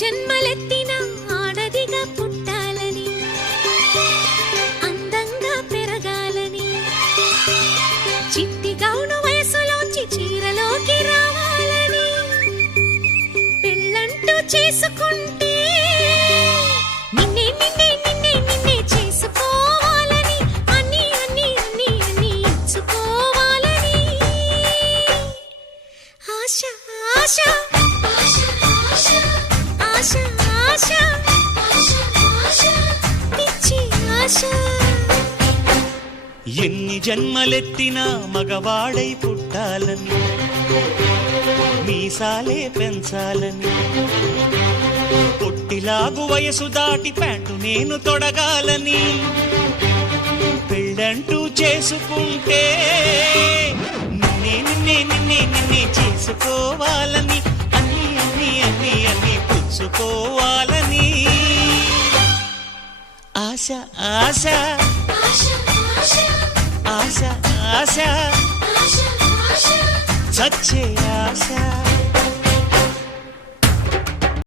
జన్మలెత్తిన ఆడదిగా పుట్టాలని, అందంగా పెరగాలని, చిట్టి గౌను వయసులోంచి చీరలోకి రావాలని, పెళ్ళంటూ చేసుకుంటే నిన్నే నిన్నే నిన్నే నిన్నే చేసుకోవాలని, అన్ని అన్ని అన్ని అన్ని ఇచ్చుకోవాలని ఆశ ఆశ ఆశ ఆశ ఆశ పిచ్చి ఆశ. ఎన్ని జన్మలెత్తినా మగవాడై పుట్టాలని, మీసాలే పెంచాలని, పొట్టిలాగు వయసు దాటి ప్యాంటు నేను తొడగాలని, పెళ్ళంటూ చేసుకుంటే నిన్నే నిన్నే నిన్నే నిన్నే చేసుకోవాలని, అన్ని అన్ని అన్ని అన్ని పుచ్చుకోవాలని ఆశ ఆశ ఆశ ఆశ చచ్చే ఆశ.